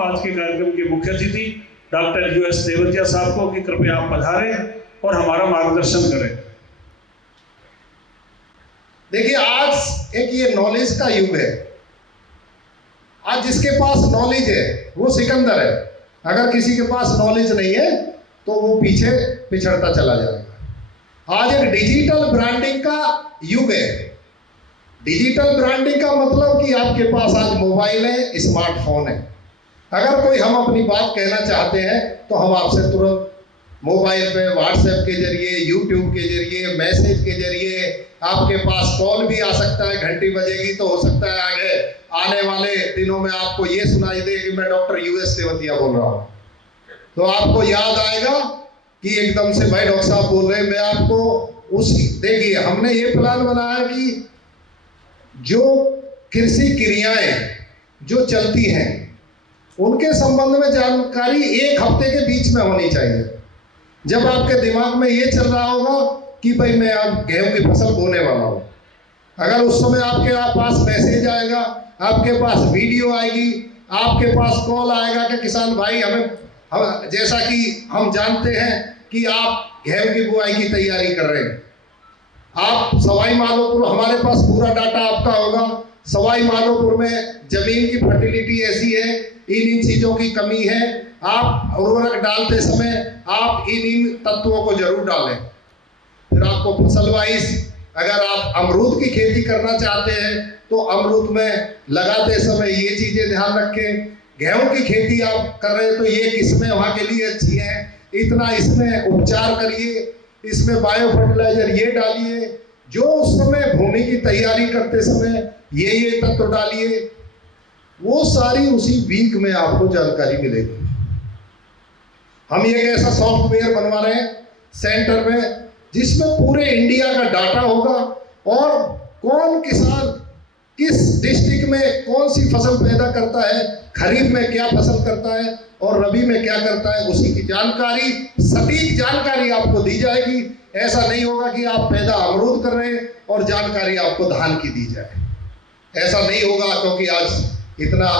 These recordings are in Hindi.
आज के कार्यक्रम के मुख्य अतिथि डॉक्टर US तेवतिया साहब को कि कृपया आप पधारें और हमारा मार्गदर्शन करें। देखिए, आज एक ये नॉलेज का युग है। आज जिसके पास नॉलेज है वो सिकंदर है, अगर किसी के पास नॉलेज नहीं है तो वो पीछे पिछड़ता चला जाएगा। आज एक डिजिटल ब्रांडिंग का युग है। डिजिटल ब्रांडिंग का मतलब कि आपके पास आज मोबाइल है, स्मार्टफोन है। अगर कोई हम अपनी बात कहना चाहते हैं तो हम आपसे तुरंत मोबाइल पे व्हाट्सएप के जरिए, यूट्यूब के जरिए, मैसेज के जरिए, आपके पास कॉल भी आ सकता है, घंटी बजेगी तो हो सकता है आगे आने वाले दिनों में आपको ये सुनाई दे कि मैं डॉक्टर US तेवतिया बोल रहा हूँ। तो आपको याद आएगा कि एकदम से भाई डॉक्टर साहब बोल रहे हैं। मैं आपको देखिए, हमने ये प्लान बनाया कि जो कृषि क्रियाएं जो चलती हैं उनके संबंध में जानकारी एक हफ्ते के बीच में होनी चाहिए। जब आपके दिमाग में ये चल रहा होगा कि भाई मैं अब गेहूं की फसल बोने वाला हूँ, अगर उस समय आपके पास मैसेज आएगा, आपके पास वीडियो आएगी, आपके पास कॉल आएगा कि किसान भाई हम जैसा कि हम जानते हैं कि आप गेहूं की बुआई की तैयारी कर रहे हैं, आप सवाई माधोपुर, हमारे पास पूरा डाटा आपका होगा। सवाई माधोपुर में जमीन की फर्टिलिटी ऐसी है, इन चीजों की कमी है, आप उर्वरक डालते समय आप इन तत्वों को जरूर डालें। फिर आपको फसल वाइज, अगर आप अमरूद की खेती करना चाहते हैं तो अमरूद में लगाते समय ये चीजें ध्यान रखें। गेहूं की खेती आप कर रहे हैं तो ये किस्में वहां के लिए अच्छी हैं, इतना इसमें उपचार करिए, इसमें बायो फर्टिलाइजर ये डालिए, जो उस समय भूमि की तैयारी करते समय ये तत्व डालिए, वो सारी उसी वीक में आपको जानकारी मिलेगी। हम एक ऐसा सॉफ्टवेयर बनवा रहे हैं सेंटर में जिसमें पूरे इंडिया का डाटा होगा और कौन किसान किस डिस्ट्रिक्ट में कौन सी फसल पैदा करता है, खरीफ में क्या फसल करता है और रबी में क्या करता है, उसी की जानकारी, सटीक जानकारी आपको दी जाएगी। ऐसा नहीं होगा कि आप पैदा अमरूद कर रहे हैं और जानकारी आपको धान की दी जाए, ऐसा नहीं होगा, क्योंकि आज इतना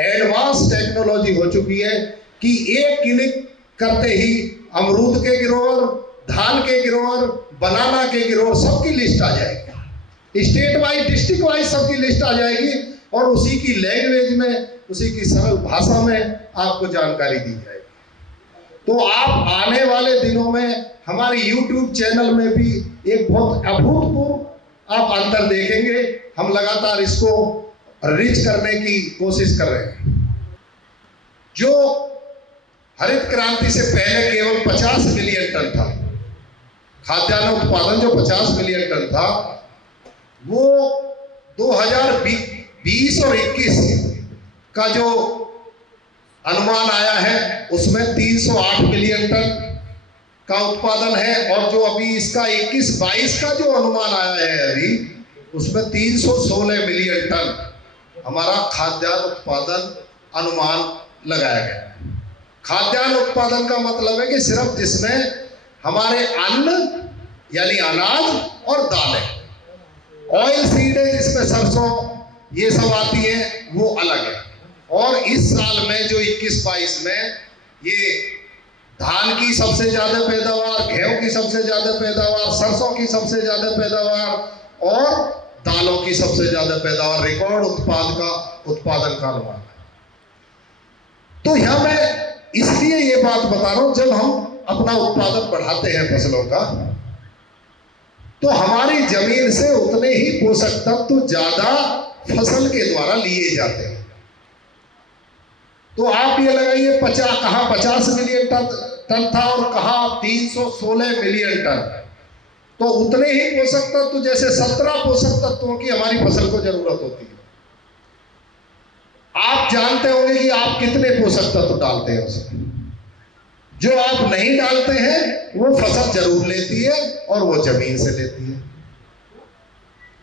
एडवांस टेक्नोलॉजी हो चुकी है कि एक क्लिक करते ही अमरूद के गिरोवर, धान के गिरोवर, बनाना के गिरोवर सबकी लिस्ट आ जाएगी, स्टेट वाइज, डिस्ट्रिक्ट वाइज सबकी लिस्ट आ जाएगी और उसी की लैंग्वेज में, उसी की सरल भाषा में आपको जानकारी दी जाएगी। तो आप आने वाले दिनों में हमारे YouTube चैनल में भी एक बहुत अभूतपूर्व आप अंतर देखेंगे। हम लगातार इसको रिच करने की कोशिश कर रहे हैं। जो हरित क्रांति से पहले केवल 50 मिलियन टन था खाद्यान्न उत्पादन, जो 50 मिलियन टन था, वो 2020 और 21 का जो अनुमान आया है उसमें 308 मिलियन टन का उत्पादन है, और जो अभी इसका 21-22 का जो अनुमान आया है अभी, उसमें 316 मिलियन टन हमारा खाद्यान्न उत्पादन अनुमान लगाया गया। खाद्यान्न उत्पादन का मतलब है कि सिर्फ जिसमें हमारे अन्न यानी अनाज और दालें, ऑयल सीड है जिसमें सरसों ये सब आती है, वो अलग है। और इस साल में जो 21-22 में ये धान की सबसे ज्यादा पैदावार, गेहूं की सबसे ज्यादा पैदावार, सरसों की सबसे ज्यादा पैदावार और दालों की सबसे ज्यादा पैदावार, रिकॉर्ड उत्पादन का अनुमान है। तो यहां मैं इसलिए ये बात बता रहा हूं, जब हम अपना उत्पादन बढ़ाते हैं फसलों का तो हमारी जमीन से उतने ही पोषक तत्व ज्यादा फसल के द्वारा लिए जाते हैं। तो आप ये लगाइए, कहाँ 50 मिलियन टन था और कहाँ 316 मिलियन टन, तो उतने ही पोषक तत्व, जैसे 17 पोषक तत्वों की हमारी फसल को जरूरत होती है। आप जानते होंगे कि आप कितने पोषक तत्व डालते हैं उसमें। जो आप नहीं डालते हैं वो फसल जरूर लेती है और वो जमीन से लेती है,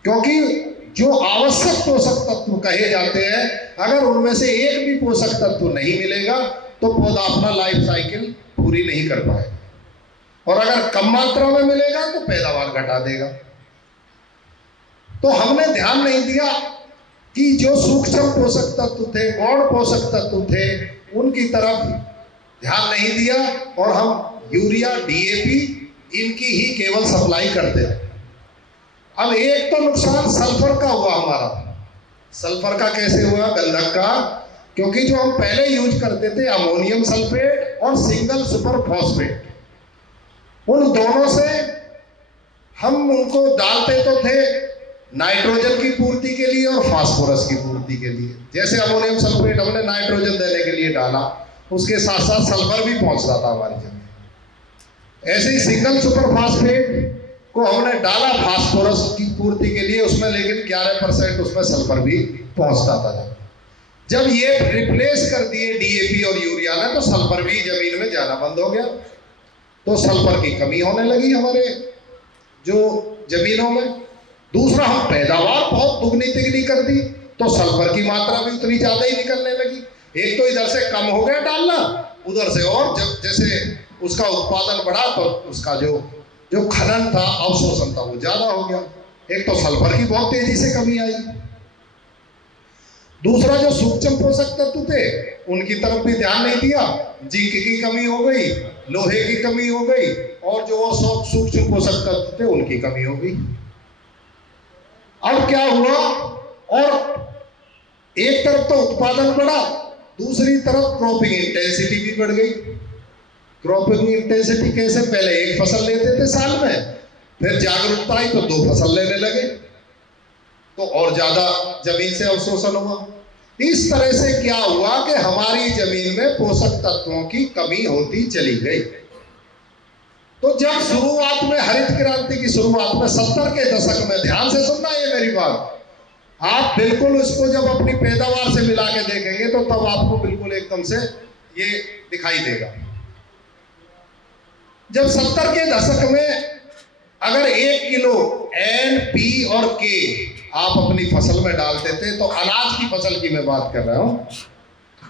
क्योंकि जो आवश्यक पोषक तत्व कहे जाते हैं, अगर उनमें से एक भी पोषक तत्व नहीं मिलेगा तो पौधा अपना लाइफ साइकिल पूरी नहीं कर पाएगा, और अगर कम मात्रा में मिलेगा तो पैदावार घटा देगा। तो हमने ध्यान नहीं दिया कि जो सूक्ष्म पोषक तत्व थे, गौण पोषक तत्व थे, उनकी तरफ ध्यान नहीं दिया और हम यूरिया, डीएपी इनकी ही केवल सप्लाई करते रहे। अब एक तो नुकसान सल्फर का हुआ हमारा। सल्फर का कैसे हुआ? गंधक का, क्योंकि जो हम पहले यूज करते थे अमोनियम सल्फेट और सिंगल सुपर फॉस्फेट, उन दोनों से हम उनको डालते तो थे नाइट्रोजन की पूर्ति के लिए और फास्फोरस की पूर्ति के लिए। जैसे अमोनियम सल्फेट हमने नाइट्रोजन देने के लिए डाला, उसके साथ साथ सल्फर भी पहुंच रहा था हमारी जमीन। ऐसे ही सिंगल सुपर फास्फेट को हमने डाला फास्फोरस की पूर्ति के लिए, उसमें लेकिन 11% उसमें सल्फर भी पहुंचता था। जब ये रिप्लेस कर दिए डीएपी और यूरिया ने, तो सल्फर भी जमीन में जाना बंद हो गया, तो सल्फर की कमी होने लगी हमारे जो जमीनों में। दूसरा, हम पैदावार बहुत दुगनी तिगनी कर दी, तो सल्फर की मात्रा भी उतनी ज्यादा ही निकलने लगी। एक तो इधर से कम हो गया डालना, उधर से और जब जैसे उसका उत्पादन बढ़ा तो उसका जो खनन था, अवशोषण था, वो ज्यादा हो गया। एक तो सल्फर की बहुत तेजी से कमी आई। दूसरा, जो सूक्ष्म पोषक तत्व थे उनकी तरफ भी ध्यान नहीं दिया, जिंक की कमी हो गई, लोहे की कमी हो गई, और जो सूक्ष्म पोषक तत्व थे उनकी कमी हो गई। अब क्या हुआ? और एक तरफ तो उत्पादन बढ़ा, दूसरी तरफ क्रॉपिंग इंटेंसिटी भी बढ़ गई। क्रॉपिंग इंटेंसिटी कैसे? पहले एक फसल लेते थे साल में, फिर जागरूकता आई तो 2 फसल लेने लगे, तो और ज्यादा जमीन से अवशोषण हुआ। इस तरह से क्या हुआ कि हमारी जमीन में पोषक तत्वों की कमी होती चली गई। तो जब शुरुआत में हरित क्रांति की शुरुआत में 70 के दशक में, ध्यान से सुनना ये मेरी बात, आप बिल्कुल इसको जब अपनी पैदावार से मिला के देखेंगे तो तब आपको बिल्कुल एकदम से ये दिखाई देगा। जब 70 के दशक में अगर 1 किलो NP और K आप अपनी फसल में डालते थे, तो अनाज की फसल की मैं बात कर रहा हूं,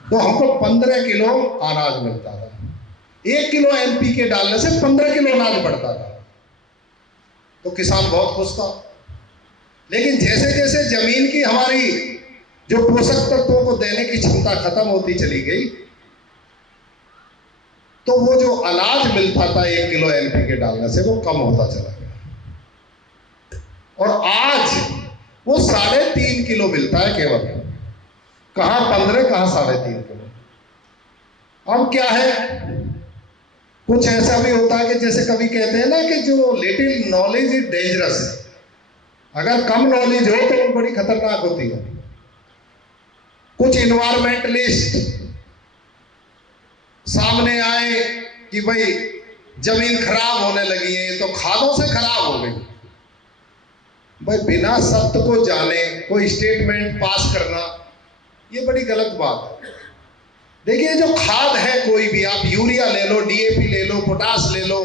तो हमको 15 किलो अनाज मिलता था। 1 किलो NPK डालने से 15 किलो अनाज बढ़ता था, तो किसान बहुत खुश था। लेकिन जैसे जैसे जमीन की हमारी जो पोषक तत्वों को देने की क्षमता खत्म होती चली गई, तो वो जो अनाज मिलता था 1 किलो NPK डालने से, वो कम होता चला गया, और आज वो 3.5 किलो मिलता है केवल। कहां 15, कहां 3.5 किलो। अब क्या है, कुछ ऐसा भी होता है कि जैसे कभी कहते हैं ना कि जो लिटिल नॉलेज इज डेंजरस, अगर कम नॉलेज हो तो वो बड़ी खतरनाक होती है। कुछ इन्वायरमेंटलिस्ट सामने आए कि भाई जमीन खराब होने लगी है, तो खादों से खराब हो गई। भाई बिना सत्य को जाने कोई स्टेटमेंट पास करना, ये बड़ी गलत बात है। देखिए, जो खाद है कोई भी, आप यूरिया ले लो, डीएपी ले लो, पोटास ले लो,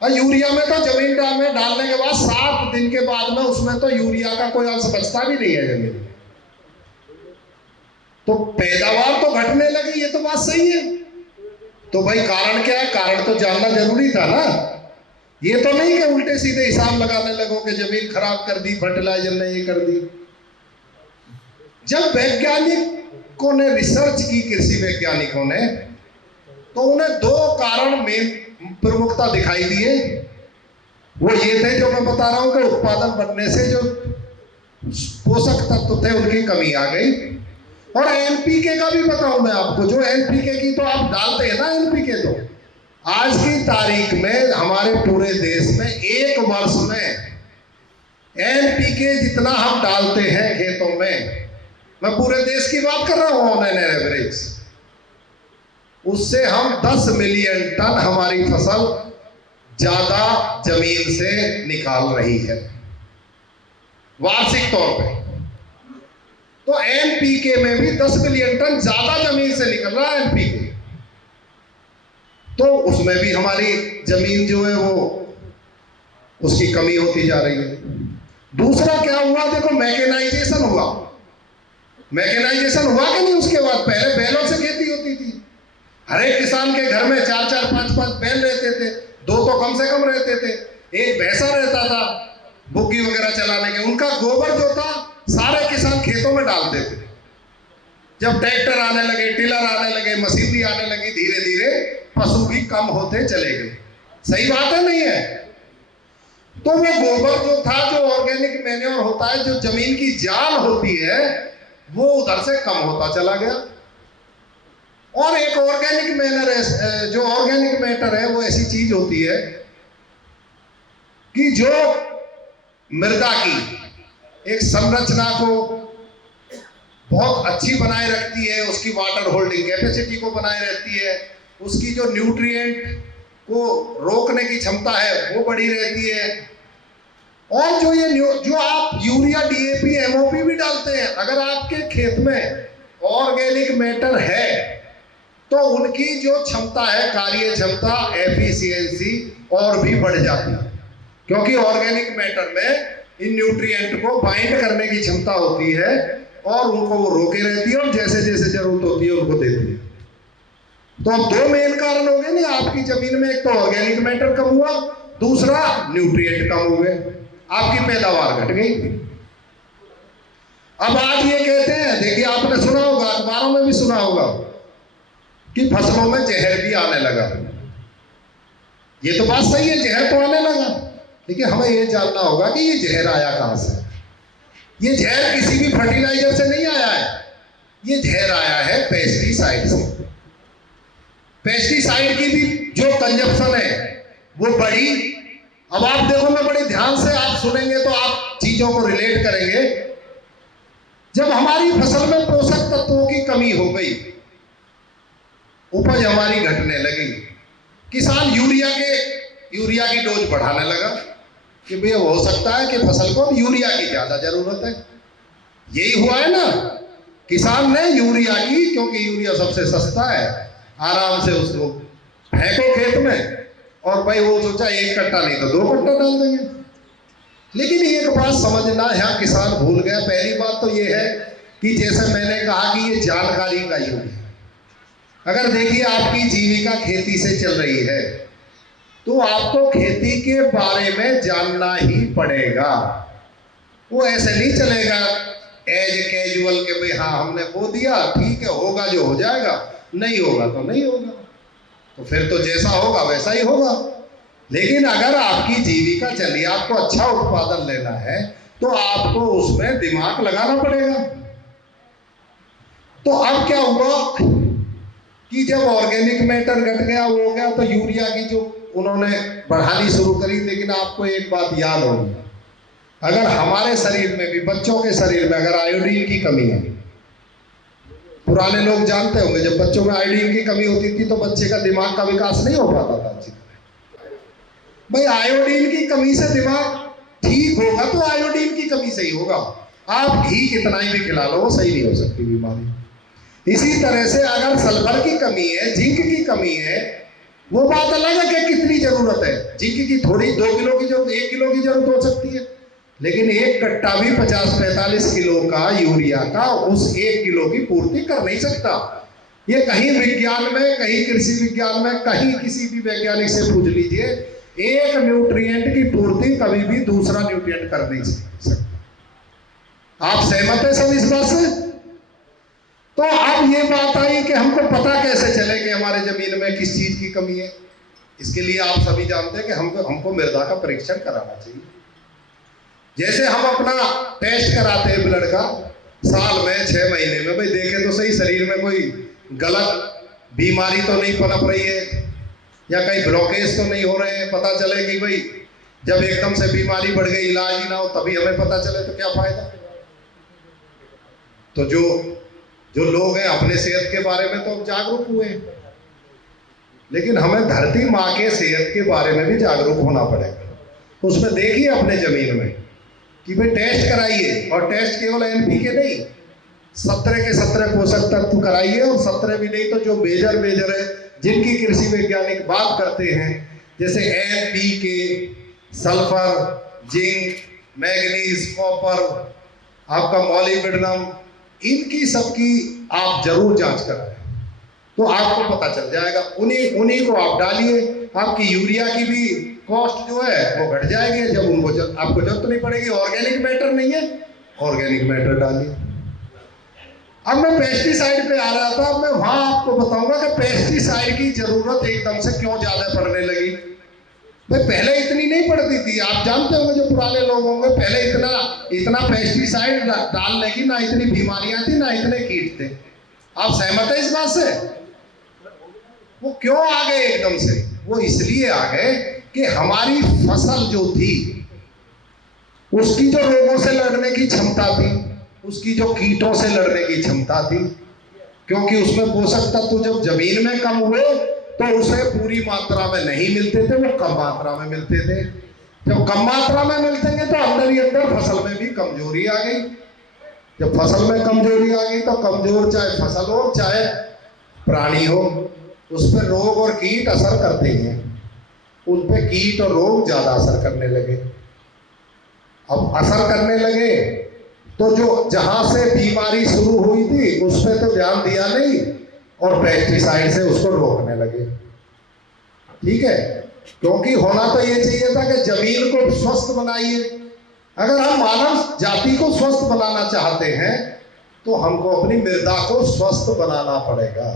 और यूरिया में तो जमीन में डालने के बाद 7 दिन के बाद में उसमें तो यूरिया का कोई अंश बचता भी नहीं है जमीन में, तो पैदावार तो घटने लगी। ये तो बात सही है। तो भाई कारण क्या है? कारण तो जानना जरूरी था ना। ये तो नहीं कि उल्टे सीधे हिसाब लगाने लगो कि जमीन खराब कर दी, फर्टिलाइजर ने ये कर दी। जब वैज्ञानिकों ने रिसर्च की, कृषि वैज्ञानिकों ने, तो उन्हें 2 कारण में प्रमुखता दिखाई दिए। वो ये थे जो मैं बता रहा हूं कि उत्पादन बढ़ने से जो पोषक तत्व थे उनकी कमी आ गई। और एनपीके का भी बताऊं मैं आपको, जो एनपीके की तो आप डालते हैं ना, एनपीके तो आज की तारीख में हमारे पूरे देश में 1 वर्ष में एनपीके जितना हम डालते हैं खेतों में, मैं पूरे देश की बात कर रहा हूं ऑन एन एवरेज, उससे हम 10 मिलियन टन हमारी फसल ज्यादा जमीन से निकाल रही है वार्षिक तौर पे। तो एनपीके में भी 10 मिलियन टन ज्यादा जमीन से निकल रहा है एनपीके, तो उसमें भी हमारी जमीन जो है वो उसकी कमी होती जा रही है। दूसरा क्या हुआ, देखो मैकेनाइजेशन हुआ। मैकेनाइजेशन हुआ कि नहीं? उसके बाद पहले बैलों से खेती होती थी, हर एक किसान के घर में 4-4, 5-5 बैल रहते थे, 2 तो कम से कम रहते थे, 1 भैंसा रहता था बुग्गी वगैरह चलाने के। उनका गोबर जो था सारे किसान खेतों में डालते थे। जब ट्रैक्टर आने लगे, टिलर आने लगे, मशीनरी आने लगी, धीरे धीरे पशु भी कम होते चले गए। सही बात है नहीं है? तो वो गोबर जो था, जो ऑर्गेनिक मैन्योर होता है, जो जमीन की जान होती है, वो उधर से कम होता चला गया। और एक ऑर्गेनिक मैटर है, जो ऑर्गेनिक मैटर है, वो ऐसी चीज होती है कि जो मृदा की एक संरचना को बहुत अच्छी बनाए रखती है, उसकी वाटर होल्डिंग कैपेसिटी को बनाए रखती है, उसकी जो न्यूट्रिएंट को रोकने की क्षमता है वो बढ़ी रहती है। और जो आप यूरिया, डीएपी, एमओपी भी डालते हैं, अगर आपके खेत में ऑर्गेनिक मैटर है तो उनकी जो क्षमता है, कार्य क्षमता, एफिशिएंसी और भी बढ़ जाती है, क्योंकि ऑर्गेनिक मैटर में इन न्यूट्रिएंट को बाइंड करने की क्षमता होती है और उनको वो रोके रहती है और जैसे जैसे जरूरत होती है उनको देती है। तो अब दो मेन कारण हो गए ना आपकी जमीन में, एक तो ऑर्गेनिक मैटर कम हुआ, दूसरा न्यूट्रिएंट कम हो गए, आपकी पैदावार घट गई। अब आज ये कहते हैं, देखिए आपने सुना होगा, अखबारों में भी सुना होगा कि फसलों में जहर भी आने लगा। ये तो बात सही है, जहर तो आने लगा, लेकिन हमें ये जानना होगा कि ये जहर आया कहां से। ये जहर किसी भी फर्टिलाइजर से नहीं आया है, ये जहर आया है पेस्टिसाइड से। पेस्टिसाइड की भी जो कंजप्शन है वो बढ़ी। अब आप देखो, मैं बड़े ध्यान से आप सुनेंगे तो आप चीजों को रिलेट करेंगे। जब हमारी फसल में पोषक तत्वों की कमी हो गई, उपज हमारी घटने लगी, किसान यूरिया की डोज बढ़ाने लगा कि भाई हो सकता है कि फसल को यूरिया की ज्यादा जरूरत है। यही हुआ है ना, किसान ने यूरिया की, क्योंकि यूरिया सबसे सस्ता है, आराम से उसको फेंको खेत में और भाई वो सोचा 1 कट्टा नहीं तो 2 कट्टा डाल देंगे। लेकिन एक बात समझना, यहाँ किसान भूल गया। पहली बात तो ये है कि जैसे मैंने कहा कि ये जानकारी का युग है। अगर देखिए आपकी जीविका खेती से चल रही है तो आपको खेती के बारे में जानना ही पड़ेगा। वो ऐसे नहीं चलेगा एज कैजुअल के भाई हाँ हमने बो दिया, ठीक है, होगा जो हो जाएगा, नहीं होगा तो नहीं होगा, तो फिर तो जैसा होगा वैसा ही होगा। लेकिन अगर आपकी जीविका चलिए, आपको अच्छा उत्पादन लेना है तो आपको उसमें दिमाग लगाना पड़ेगा। तो अब क्या हुआ कि जब ऑर्गेनिक मैटर घट गया, वो हो गया, तो यूरिया की जो उन्होंने बढ़ानी शुरू करी। लेकिन आपको एक बात याद होगी, अगर हमारे शरीर में भी, बच्चों के शरीर में अगर आयोडीन की कमी है, पुराने लोग जानते होंगे जब बच्चों में आयोडीन की कमी होती थी तो बच्चे का दिमाग का विकास नहीं हो पाता था अच्छी तरह। भाई आयोडीन की कमी से दिमाग ठीक होगा तो आयोडीन की कमी से ही होगा। आप घी कितना ही भी खिला लो, वो सही नहीं हो सकती बीमारी। इसी तरह से अगर सल्फर की कमी है, जिंक की कमी है, वो बात अलग है कि कितनी जरूरत है। जिंक की थोड़ी 2 किलो की जरूरत, 1 किलो की जरूरत हो सकती है, लेकिन 1 कट्टा भी 50-45 किलो का यूरिया का उस 1 किलो की पूर्ति कर नहीं सकता। ये कहीं विज्ञान में, कहीं कृषि विज्ञान में, कहीं किसी भी वैज्ञानिक से पूछ लीजिए, एक न्यूट्रिएंट की पूर्ति कभी भी दूसरा न्यूट्रिएंट कर नहीं सकता। आप सहमत है सब इस बात से? तो अब ये बात आई कि हमको पता कैसे चले कि हमारे जमीन में किस चीज की कमी है। इसके लिए आप सभी जानते हैं कि हमको मृदा का परीक्षण कराना चाहिए। जैसे हम अपना टेस्ट कराते हैं ब्लड का साल में 6 महीने में, भाई देखें तो सही शरीर में कोई गलत बीमारी तो नहीं पनप रही है या कहीं ब्लॉकेज तो नहीं हो रहे हैं। पता चले कि भाई जब एकदम से बीमारी बढ़ गई, इलाज ही ना हो, तभी हमें पता चले तो क्या फायदा। तो जो लोग हैं अपने सेहत के बारे में तो जागरूक हुए, लेकिन हमें धरती माँ के सेहत के बारे में भी जागरूक होना पड़ेगा। उसमें देखिए अपने जमीन में कि भाई टेस्ट कराइए, और टेस्ट केवल एनपीके नहीं, 17 के 17 पोषक तत्व कराइए, और 17 भी नहीं तो जो मेजर है जिनकी कृषि वैज्ञानिक बात करते हैं, जैसे NPK, sulphur, zinc, manganese, copper, आपका मॉलिब्डेनम, इनकी सबकी आप जरूर जांच कराएं तो आपको पता चल जाएगा। उन्हीं को आप डालिए, आपकी यूरिया की भी कॉस्ट जो है वो घट जाएगी। जब आपको जरूरत नहीं पड़ेगी, ऑर्गेनिक मैटर नहीं है, ऑर्गेनिक मैटर डालिए। अब मैं पेस्टिसाइड पे आ रहा था, अब मैं वहां आपको बताऊंगा कि पेस्टिसाइड की जरूरत एकदम से क्यों ज्यादा पड़ने लगी। भाई पहले इतनी नहीं पड़ती थी, आप जानते होंगे जो पुराने लोग होंगे, पहले इतना पेस्टिसाइड डालने की ना इतनी बीमारियां थी ना इतने कीट थे। आप सहमत है इस बात से? वो क्यों आ गए एकदम से? वो इसलिए आ गए कि हमारी फसल जो थी उसकी जो रोगों से लड़ने की क्षमता थी, उसकी जो कीटों से लड़ने की क्षमता थी, क्योंकि उसमें पोषक तत्व जब जमीन में कम हुए तो उसे पूरी मात्रा में नहीं मिलते थे, वो कम मात्रा में मिलते थे। जब कम मात्रा में मिलते हैं तो अंदर ही अंदर फसल में भी कमजोरी आ गई। जब फसल में कमजोरी आ गई तो कमजोर चाहे फसल हो चाहे प्राणी हो, उस पर रोग और कीट असर करते हैं। उन पे कीट और रोग ज्यादा असर करने लगे। अब असर करने लगे तो जो जहां से बीमारी शुरू हुई थी उस पर तो ध्यान दिया नहीं और पेस्टिसाइड से उसको रोकने लगे। ठीक है, क्योंकि होना तो ये चाहिए था कि जमीन को स्वस्थ बनाइए। अगर हम मानव जाति को स्वस्थ बनाना चाहते हैं तो हमको अपनी मृदा को स्वस्थ बनाना पड़ेगा।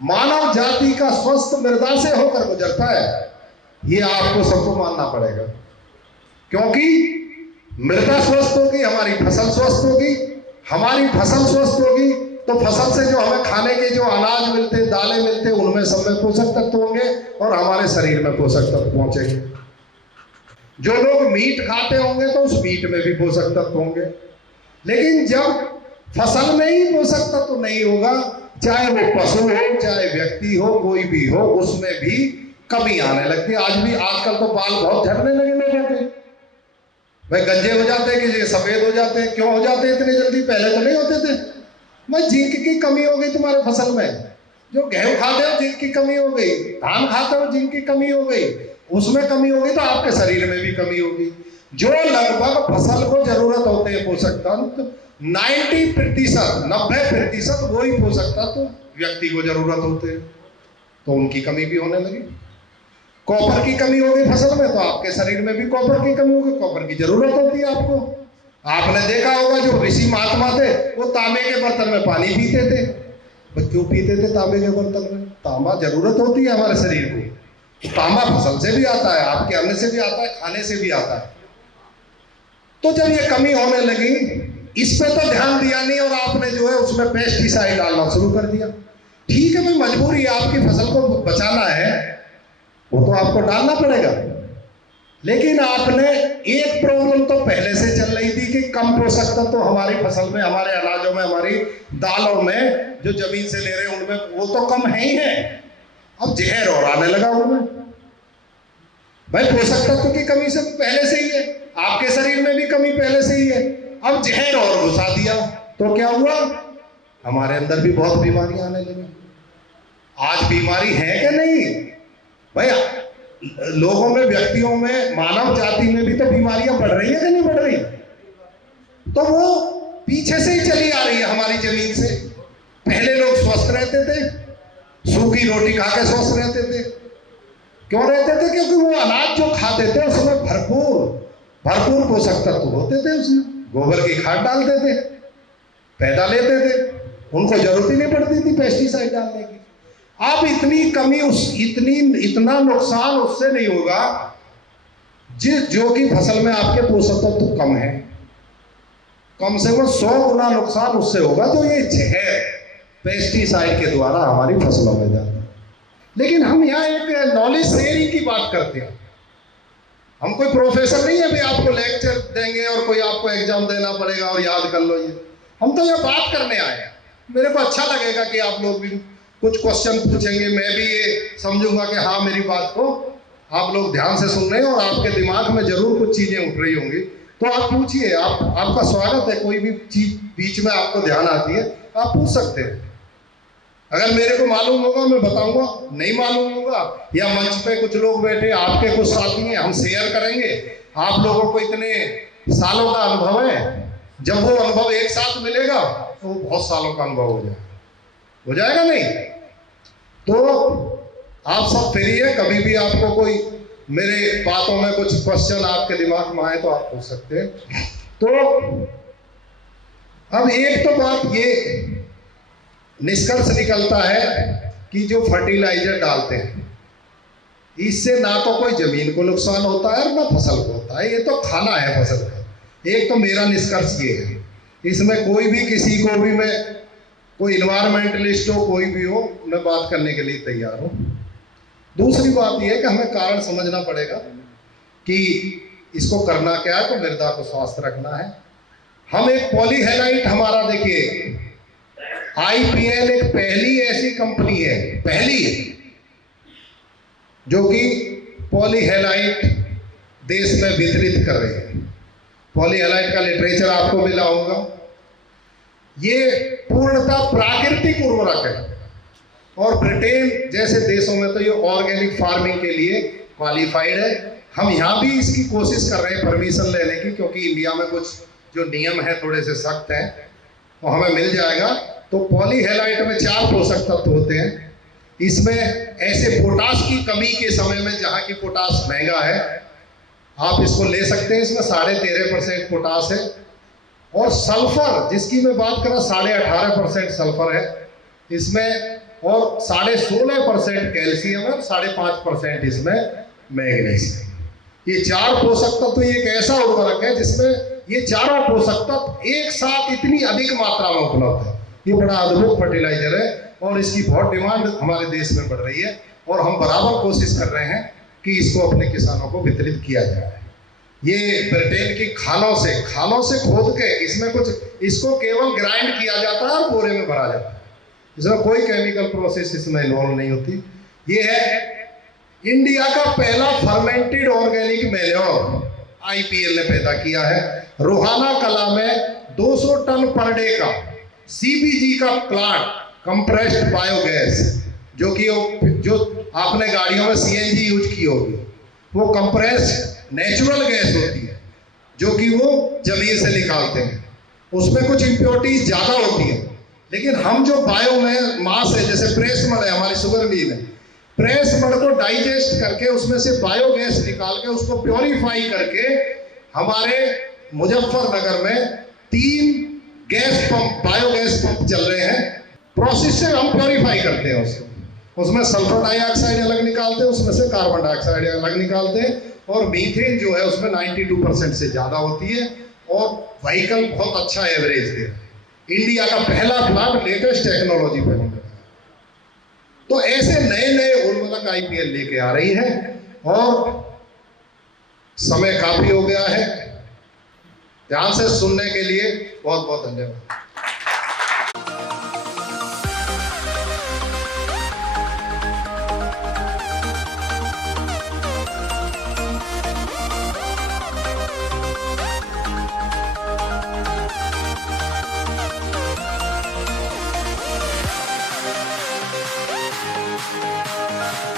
मानव जाति का स्वस्थ मृदा से होकर गुजरता है, ये आपको सबको मानना पड़ेगा। क्योंकि मृदा स्वस्थ होगी, हमारी फसल स्वस्थ होगी। हमारी फसल स्वस्थ होगी तो फसल से जो हमें खाने के जो अनाज मिलते, दालें मिलते, उनमें सब में पोषक तत्व होंगे और हमारे शरीर में पोषक तत्व पहुंचेंगे। जो लोग मीट खाते होंगे तो उस मीट में भी पोषक तत्व होंगे। लेकिन जब फसल में ही पोषक तत्व नहीं होगा, चाहे वो पशु हो चाहे व्यक्ति हो, कोई भी हो, उसमें भी कमी आने लगती है। आजकल तो बाल बहुत झड़ने लगे लोगों के। भाई गंजे हो जाते हैं कि ये सफेद हो जाते हैं। क्यों हो जाते हैं इतने जल्दी? पहले तो नहीं होते थे। भाई जिंक की कमी हो गई तुम्हारे फसल में। जो गेहूं खाते हो जिंक की कमी हो गई, धान खाते हो जिंक की कमी हो गई, उसमें कमी होगी तो आपके शरीर में भी कमी होगी। जो लगभग फसल को जरूरत होते हैं पोषक तत्व 90% वही पोषक तत्व व्यक्ति को जरूरत होते हैं, तो उनकी कमी भी होने लगी। कॉपर की कमी होगी फसल में तो आपके शरीर में भी कॉपर की कमी होगी। कॉपर की जरूरत होती है आपको। आपने देखा होगा जो ऋषि महात्मा थे वो तांबे के बर्तन में पानी पीते थे। क्यों पीते थे तांबे के बर्तन में? तांबा जरूरत होती है हमारे शरीर को। तांबा फसल से भी आता है, आपके अन्न से भी आता है, खाने से भी आता है। तो जब ये कमी होने लगी, इस पे तो ध्यान दिया नहीं और आपने जो है उसमें पेस्टिसाइड डालना शुरू कर दिया। ठीक है भाई, मजबूरी है, आपकी फसल को बचाना है, वो तो आपको डालना पड़ेगा। लेकिन आपने एक प्रॉब्लम तो पहले से चल रही थी कि कम पोषक तत्व तो हमारी फसल में, हमारे अनाजों में, हमारी दालों में जो जमीन से ले रहे हैं उनमें वो तो कम है ही है। अब जहर और आने लगा उनमें। भाई पोषक तत्व की कमी से पहले से ही है, आपके शरीर में भी कमी पहले से ही है। अब जहर और घुसा दिया तो क्या हुआ? हमारे अंदर भी बहुत बीमारियां आने लगी। आज बीमारी है कि नहीं भाई? लोगों में, व्यक्तियों में, मानव जाति में भी तो बीमारियां बढ़ रही है कि नहीं बढ़ रही? तो वो पीछे से ही चली आ रही है हमारी जमीन से। पहले लोग स्वस्थ रहते थे, सूखी रोटी खा के स्वस्थ रहते थे। क्यों रहते थे? क्योंकि वो अनाज जो खाते थे उसमें भरपूर पोषक तत्व होते थे। उसमें गोबर की खाद डालते थे, पैदा लेते थे, उनको जरूरत ही नहीं पड़ती थी पेस्टिसाइड डालने की। अब इतनी कमी, इतना नुकसान उससे नहीं होगा जो कि फसल में आपके पोषक तत्व कम है। कम से कम 100 गुना नुकसान उससे होगा जो ये जहर पेस्टिसाइड के द्वारा हमारी फसलों में जाता है। लेकिन हम यहाँ एक नॉलेज शेयरिंग की बात करते हैं। हम कोई प्रोफेसर नहीं है भी आपको लेक्चर देंगे और कोई आपको एग्जाम देना पड़ेगा और याद कर लो। ये हम तो ये बात करने आए हैं। मेरे को अच्छा लगेगा कि आप लोग भी कुछ क्वेश्चन पूछेंगे, मैं भी ये समझूंगा कि हाँ मेरी बात को आप लोग ध्यान से सुन रहे हैं और आपके दिमाग में जरूर कुछ चीजें उठ रही होंगी। तो आप पूछिए, आपका स्वागत है। कोई भी चीज बीच में आपको ध्यान आती है आप पूछ सकते हैं। अगर मेरे को मालूम होगा मैं बताऊंगा, नहीं मालूम होगा या मंच पे कुछ लोग बैठे, आपके कुछ साथी हैं, हम शेयर करेंगे। आप लोगों को इतने सालों का अनुभव है, जब वो अनुभव एक साथ मिलेगा तो वो बहुत सालों का अनुभव हो जाएगा नहीं? तो आप सब फ्री है, कभी भी आपको कोई मेरे बातों में कुछ क्वेश्चन आपके दिमाग में आए तो आप पूछ सकते हैं। तो अब एक तो बात ये निष्कर्ष निकलता है कि जो फर्टिलाइजर डालते हैं इससे ना तो कोई जमीन को नुकसान होता है और ना फसल को होता है, ये तो खाना है फसल का। एक तो मेरा निष्कर्ष ये है, इसमें कोई भी किसी को भी, मैं कोई इन्वायरमेंटलिस्ट हो कोई भी हो, मैं बात करने के लिए तैयार हूँ। दूसरी बात यह है कि हमें कारण समझना पड़ेगा कि इसको करना क्या है। तो मृदा को स्वस्थ रखना है। हम एक पॉलीहेलाइट, हमारा देखिए IPL एक पहली ऐसी कंपनी है, पहली है जो कि पॉलीहेलाइट देश में वितरित कर रही है। पॉलीहेलाइट का लिटरेचर आपको मिला होगा। ये पूर्णतः प्राकृतिक उर्वरक है और ब्रिटेन जैसे देशों में तो ये ऑर्गेनिक फार्मिंग के लिए क्वालिफाइड है। हम यहाँ भी इसकी कोशिश कर रहे हैं परमिशन लेने की, क्योंकि इंडिया में कुछ जो नियम है थोड़े से सख्त हैं, तो हमें मिल जाएगा। तो पॉलीहेलाइट में 4 पोषक तत्व होते हैं। इसमें ऐसे पोटाश की कमी के समय में, जहाँ की पोटाश महंगा है, आप इसको ले सकते हैं। इसमें 13.5% पोटाश है और सल्फर जिसकी मैं बात कर रहा 18.5% सल्फर है इसमें, और 16.5% कैल्शियम है और 5.5% इसमें मैग्नीज है। ये 4 पोषक तत्व एक ऐसा उर्वरक है जिसमें ये चारों पोषक तत्व एक साथ इतनी अधिक मात्रा में उपलब्ध है। ये बड़ा अद्भुत फर्टिलाइजर है और इसकी बहुत डिमांड हमारे देश में बढ़ रही है और हम बराबर कोशिश कर रहे हैं कि इसको अपने किसानों को वितरित किया जाए। ये ब्रिटेन की खानों से खोद के इसमें कुछ, इसको केवल ग्राइंड किया जाता है और बोरे में भरा जाता है। इसमें कोई केमिकल प्रोसेस इसमें इन्वॉल्व नहीं होती। ये है इंडिया का पहला फर्मेंटेड ऑर्गेनिक मैन्योर, IPL ने पैदा किया है। रोहाना कला में 200 टन पर डे का CBG का प्लांट, कंप्रेस्ड बायोगैस, जो आपने गाड़ियों में CNG यूज की होगी, वो कंप्रेस्ड नेचुरल गैस होती है जो कि वो जमीन से निकालते हैं। उसमें कुछ इम्प्योरिटीज ज्यादा होती है, लेकिन हम जो बायो में मास है, जैसे प्रेस मड है, हमारी शुगर मिल है, प्रेस मड को डाइजेस्ट करके उसमें से बायोगैस निकाल के उसको प्योरीफाई करके हमारे मुजफ्फरनगर में 3 गैस पंप, बायोगैस पंप चल रहे हैं। प्रोसेस से हम प्योरीफाई करते हैं उसको। उसमें सल्फर डाइऑक्साइड अलग निकालते हैं, उसमें से कार्बन डाइऑक्साइड अलग निकालते हैं, और मीथेन जो है उसमें 92% से ज्यादा होती है और व्हीकल बहुत अच्छा एवरेज दे रहा है। इंडिया का पहला प्लांट लेटेस्ट टेक्नोलॉजी पे होगा। तो ऐसे नए नए उर्वरक IPL लेके आ रही है और समय काफी हो गया है। ध्यान से सुनने के लिए बहुत बहुत धन्यवाद।